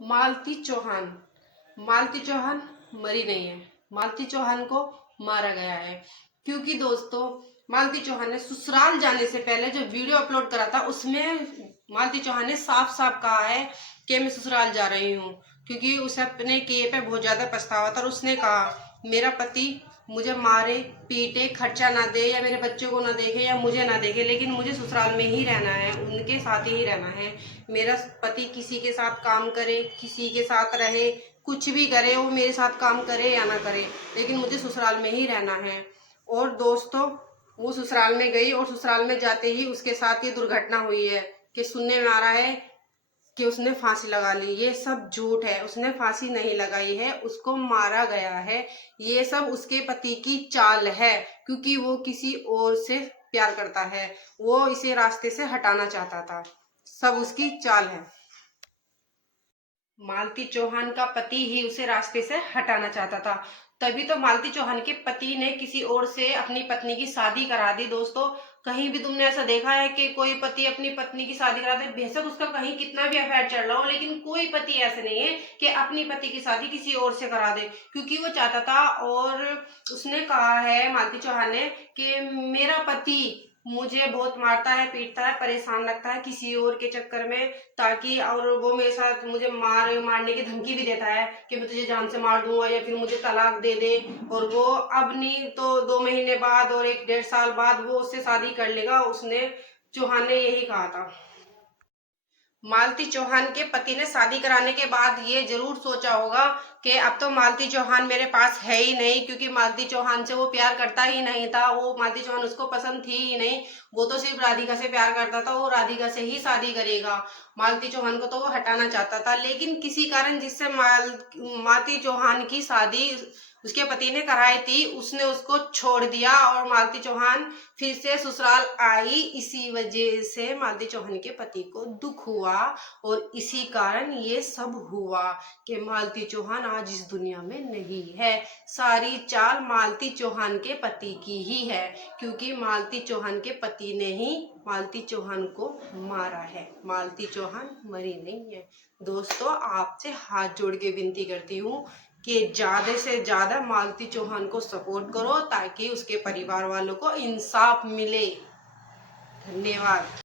मालती चौहान। मालती चौहान मरी नहीं है, मालती चौहान को मारा गया है। क्योंकि दोस्तों मालती चौहान ने ससुराल जाने से पहले जो वीडियो अपलोड करा था उसमें मालती चौहान ने साफ साफ कहा है कि मैं ससुराल जा रही हूँ, क्योंकि उसे अपने किए पे बहुत ज्यादा पछतावा था। और उसने कहा मेरा पति मुझे मारे पीटे, खर्चा ना दे, या मेरे बच्चों को ना देखे, या मुझे ना देखे, लेकिन मुझे ससुराल में ही रहना है, उनके साथ ही रहना है। मेरा पति किसी के साथ काम करे, किसी के साथ रहे, कुछ भी करे, वो मेरे साथ काम करे या ना करे, लेकिन मुझे ससुराल में ही रहना है। और दोस्तों वो ससुराल में गई और ससुराल में जाते ही उसके साथ ये दुर्घटना हुई है कि सुनने में आ रहा है कि उसने फांसी लगा ली। ये सब झूठ है, उसने फांसी नहीं लगाई है, उसको मारा गया है। ये सब उसके पति की चाल है, क्योंकि वो किसी और से प्यार करता है, वो इसे रास्ते से हटाना चाहता था। सब उसकी चाल है। मालती चौहान का पति ही उसे रास्ते से हटाना चाहता था, तभी तो मालती चौहान के पति ने किसी और से अपनी पत्नी की शादी करा दी। दोस्तों कहीं भी तुमने ऐसा देखा है कि कोई पति अपनी पत्नी की शादी करा दे? बेशक उसका कहीं कितना भी अफेयर चल रहा हो, लेकिन कोई पति ऐसे नहीं है कि अपनी पति की शादी किसी और से करा दे, क्योंकि वो चाहता था। और उसने कहा है मालती चौहान ने कि मेरा पति मुझे बहुत मारता है, पीटता है, परेशान रखता है किसी और के चक्कर में, ताकि और वो मेरे साथ मुझे मारने की धमकी भी देता है कि मैं तुझे जान से मार दूंगा या फिर मुझे तलाक दे दे। और वो अब नहीं तो 2 महीने बाद और 1 डेढ़ साल बाद वो उससे शादी कर लेगा। उसने चौहान ने यही कहा था। मालती चौहान के पति ने शादी कराने के बाद ये जरूर सोचा होगा कि अब तो मालती चौहान मेरे पास है ही नहीं, क्योंकि मालती चौहान से वो प्यार करता ही नहीं था, वो मालती चौहान उसको पसंद थी ही नहीं। वो तो सिर्फ राधिका से प्यार करता था, वो राधिका से ही शादी करेगा। मालती चौहान को तो वो हटाना चाहता था, लेकिन किसी कारण जिससे मालती चौहान की शादी उसके पति ने कराई थी, उसने उसको छोड़ दिया और मालती चौहान फिर से ससुराल आई। इसी वजह से मालती चौहान के पति को दुख हुआ और इसी कारण ये सब हुआ कि मालती चौहान आज इस दुनिया में नहीं है। सारी चाल मालती चौहान के पति की ही है, क्योंकि मालती चौहान के पति ने ही मालती चौहान को मारा है। मालती चौहान मरी नहीं है। दोस्तों आपसे हाथ जोड़ के विनती करती हूँ कि ज्यादा से ज्यादा मालती चौहान को सपोर्ट करो, ताकि उसके परिवार वालों को इंसाफ मिले। धन्यवाद।